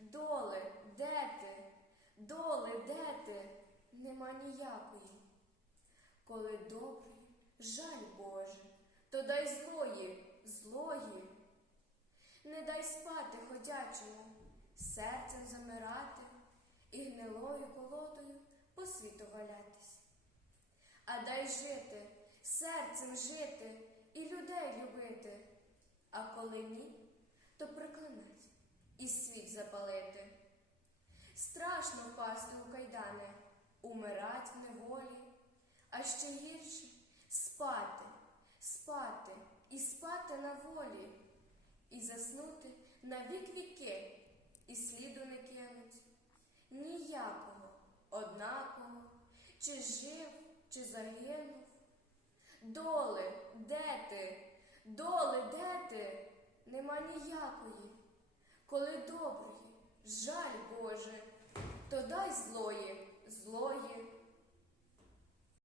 Доле, де ти? Доле, де ти? Нема ніякої. Коли добрий, жаль Боже, то дай злої, злої. Не дай спати ходячому, серцем замирати і гнилою колодою по світу валятись. А дай жити, серцем жити і людей любити. А коли ні, то проклинать впасти у кайдани, умирать в неволі, а ще гірше спати, спати і спати на волі, і заснути на вік віки, і сліду не кинуть. Ніякого, однаково, чи жив, чи загинув. Доле, де ти? Доле, де ти? Нема ніякої. Коли доброї, жаль Злої, злої.